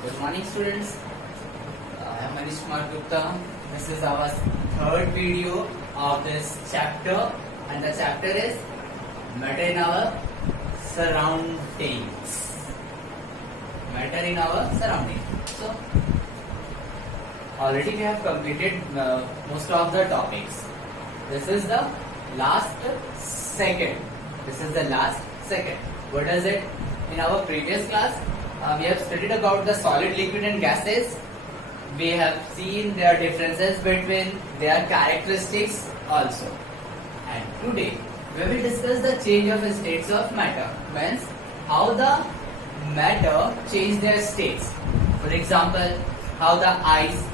Good morning, students. I am Manish Kumar Gupta. This is our third video of this chapter, and the chapter is Matter in our surroundings. Matter in our surroundings. So, already we have completed most of the topics. This is the last second. This is the last second. What is it? In our previous class, we have studied about the solid, liquid and gases. We have seen their differences between their characteristics also. And today, we will discuss the change of states of matter. Means, how the matter change their states. For example, how the ice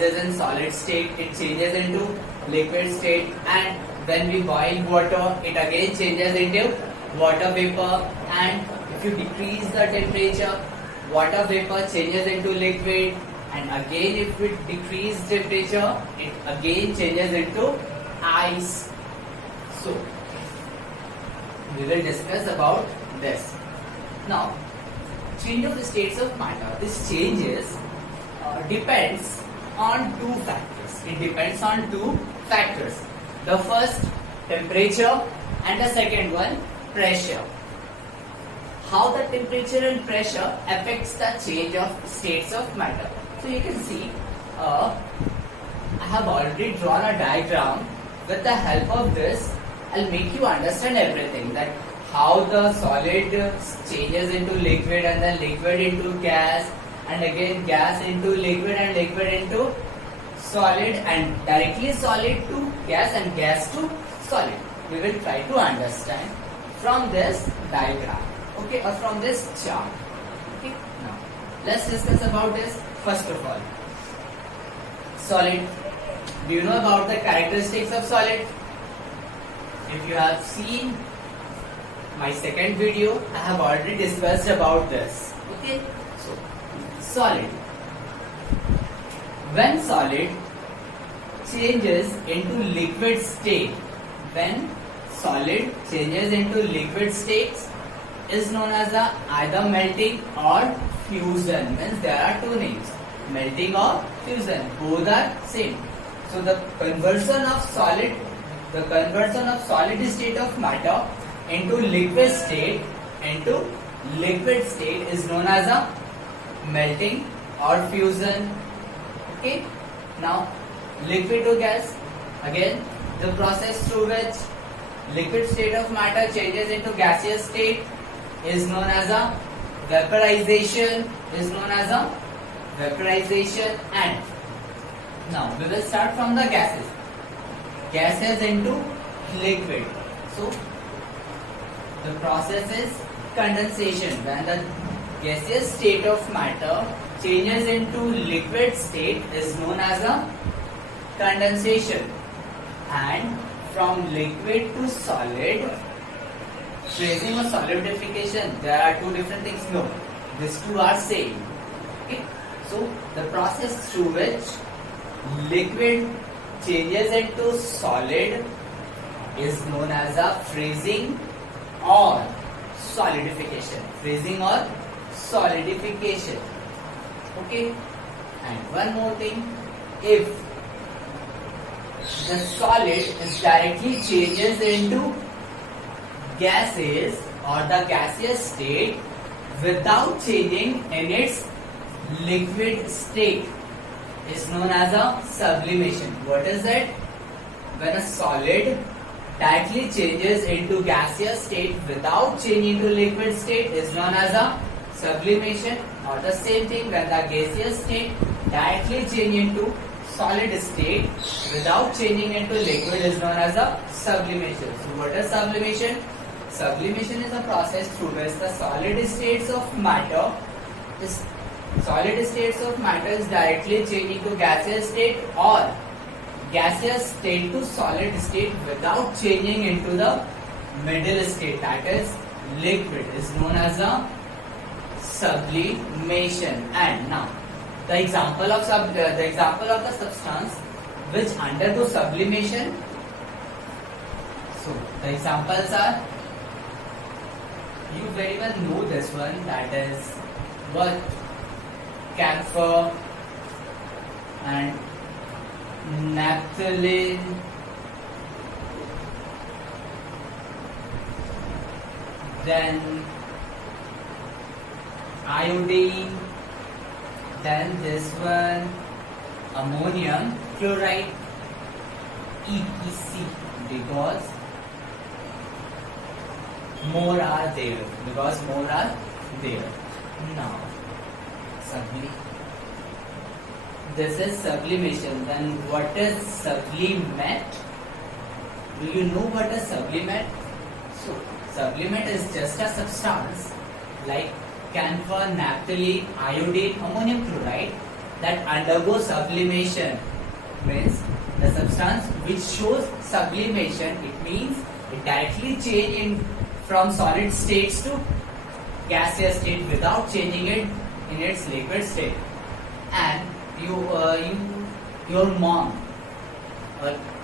is in solid state, it changes into liquid state, and when we boil water, it again changes into water vapor, and if you decrease the temperature, water vapor changes into liquid, and again if we decrease temperature, it again changes into ice. So, we will discuss about this. Now, change of states of matter. This changes depends on two factors. It depends on two factors. The first, temperature, and the second one, pressure. How the temperature and pressure affects the change of states of matter. So you can see, I have already drawn a diagram. With the help of this, I'll make you understand everything, that how the solid changes into liquid, and then liquid into gas, and again gas into liquid, and liquid into solid, and directly solid to gas, and gas to solid. We will try to understand from this diagram, okay, or from this chart. Okay, now let's discuss about this. First of all, solid. Do you know about the characteristics of solid? If you have seen my second video, I have already discussed about this. Okay, so solid. When solid changes into liquid state, when solid changes into liquid states, is known as either melting or fusion. Means there are two names, melting or fusion. Both are same. So the conversion of solid state of matter into liquid state is known as a melting or fusion. Okay. Now, liquid to gas. Again, the process through which liquid state of matter changes into gaseous state is known as a vaporization. And now we will start from the gases. Gases into liquid. So the process is condensation. When the gaseous state of matter changes into liquid state is known as a condensation. And from liquid to solid, freezing or solidification, there are two different things. No, these two are same. Okay, so the process through which liquid changes into solid is known as a freezing or solidification. Okay, and one more thing, if the solid is directly changes into gases or the gaseous state without changing in its liquid state, is known as a sublimation. What is it? When a solid directly changes into gaseous state without changing to liquid state is known as a sublimation. Or the same thing, when the gaseous state directly changes into solid state without changing into liquid is known as a sublimation. So what is sublimation? Sublimation is a process through which the solid states of matter is directly changing to gaseous state or gaseous state to solid state without changing into the middle state, that is liquid, is known as a sublimation. And now the example of the substance which undergo sublimation. So the examples are, you very well know this one, that is what camphor and naphthalene, then iodine, then this one ammonium chloride, EPC, because more are there. Now, this is sublimation. Then what is sublimate? Do you know what is sublimate? So, sublimate is just a substance like camphor, naphthalene, iodine, ammonium chloride that undergoes sublimation. Means the substance which shows sublimation, it means it directly change from solid states to gaseous state without changing it in its liquid state. And your mom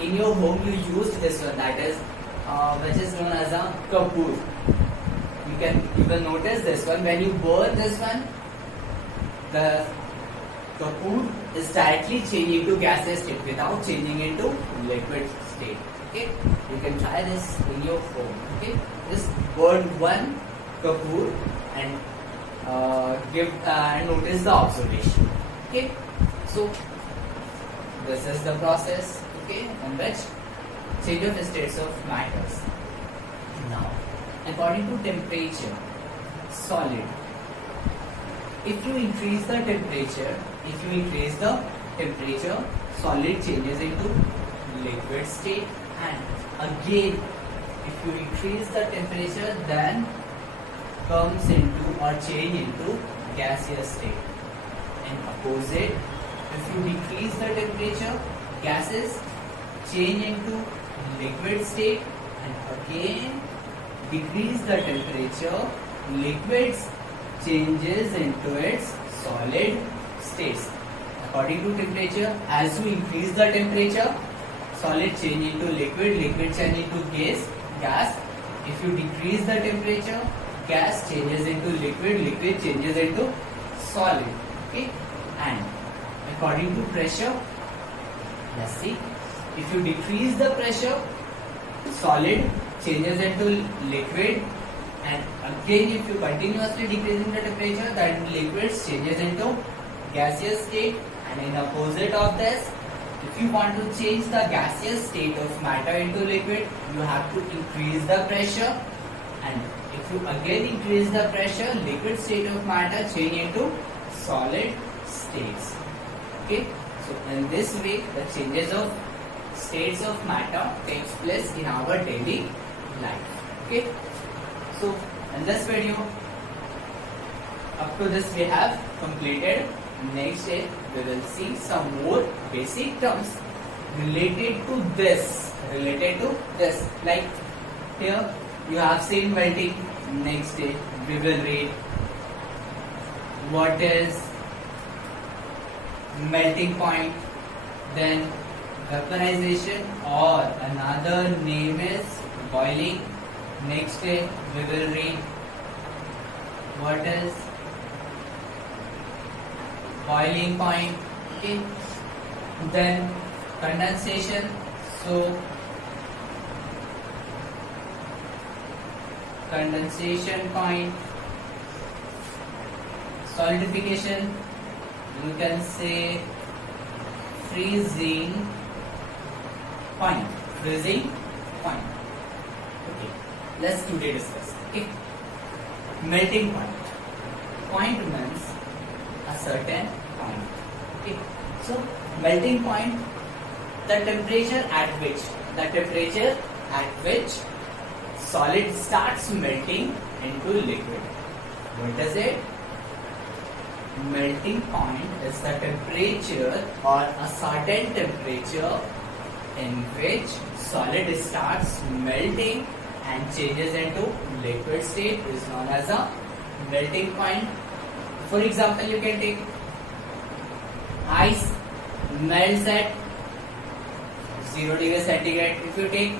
in your home you used this one, that is which is known as a kapoor. You will notice this one, when you burn this one, the kapoor is directly changing to gaseous state without changing into liquid state. Okay, you can try this in your home. Okay, just burn one kapoor and notice the observation. Okay, so this is the process. Okay, in which change of states of matters. Now, according to temperature, solid. If you increase the temperature, solid changes into liquid state, and again, if you increase the temperature, then comes into or change into gaseous state. And opposite, if you decrease the temperature, gases change into liquid state, and again decrease the temperature, liquids changes into its solid states. According to temperature, as you increase the temperature, solid change into liquid, liquid change into gas. If you decrease the temperature, gas changes into liquid, liquid changes into solid. Okay, and according to pressure, let's see, if you decrease the pressure, solid changes into liquid, and again if you continuously decreasing the temperature, then liquids changes into gaseous state. And in opposite of this, if you want to change the gaseous state of matter into liquid, you have to increase the pressure, and if you again increase the pressure, liquid state of matter change into solid states. Okay, so in this way the changes of states of matter takes place in our daily life. Okay, so in this video, up to this we have completed. Next day we will see some more basic terms related to this. Like here you have seen melting. Next day we will read what is melting point, then vaporization, or another name is boiling. Next day we will read what is boiling point. Okay, then condensation. So condensation point, solidification, you can say freezing point. Okay, let's today discuss. Okay, melting point means a certain point. Okay, so melting point, the temperature at which solid starts melting into liquid. What is it? Melting point is the temperature or a certain temperature in which solid starts melting and changes into liquid state is known as a melting point. For example, you can take ice melts at 0 degrees centigrade. If you take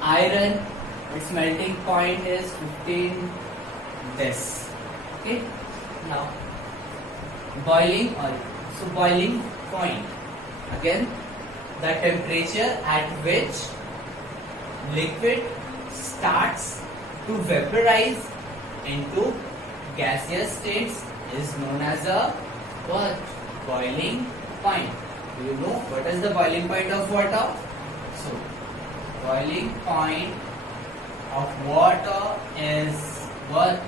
iron, its melting point is 15 this. Okay. Now, boiling oil. So boiling point. Again, the temperature at which liquid starts to vaporize into gaseous states is known as a what? Boiling point. Do you know what is the boiling point of water? So, boiling point of water is what?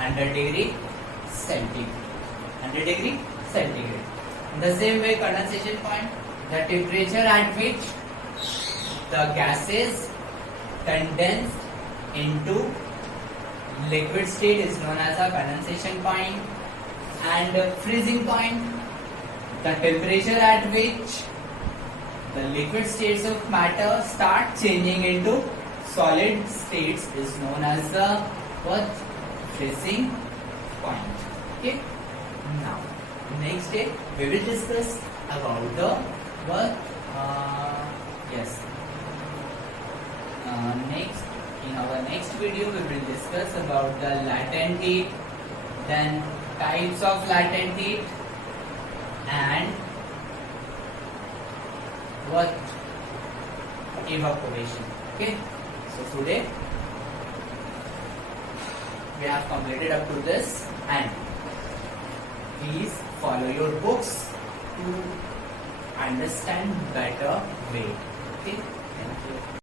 100 degree centigrade. 100 degree centigrade. In the same way, condensation point, the temperature at which the gases condensed into liquid state is known as a condensation point. And freezing point, the temperature at which the liquid states of matter start changing into solid states is known as the what? Freezing point. Okay. Now, next day we will discuss about the what? Yes. Next, in our next video, we will discuss about the latent heat, then types of latent heat, and what? Evaporation. Okay. So today we have completed up to this, and please follow your books to understand better way. Okay.